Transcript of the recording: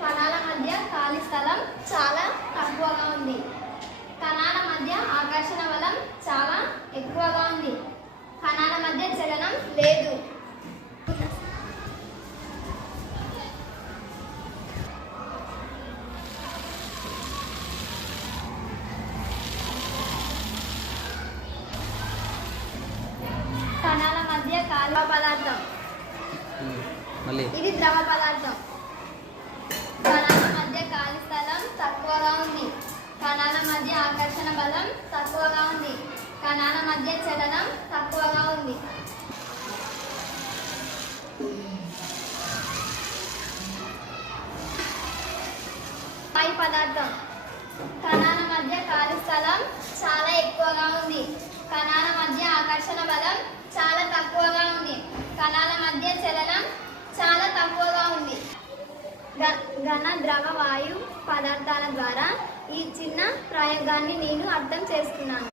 కణాల మధ్య ఖాళీ స్థలం చాలా తక్కువగా ఉంది. కణాల మధ్య ఆకర్షణ బలం చాలా ఎక్కువగా ఉంది. కణాల మధ్య చలనం లేదు. కణాల మధ్య ఖాళీ పదార్థం ఇది ద్రవ పదార్థం. కణాల మధ్య ఖాళీ స్థలం తక్కువగా ఉంది. కణాల మధ్య ఆకర్షణ బలం తక్కువగా ఉంది. కణాల మధ్య చలనం తక్కువగా ఉంది. వాయు పదార్థం. కణాల మధ్య ఖాళీ స్థలం చాలా ఎక్కువగా ఉంది. కణాల మధ్య ఆకర్షణ బలం చాలా తక్కువగా ఉంది. కణాల మధ్య చలనం చాలా తక్కువగా ఉంది. ఘన ద్రవ వాయు పదార్థాల ద్వారా ఈ చిన్న ప్రయోగాన్ని నేను అర్థం చేసుకున్నాను.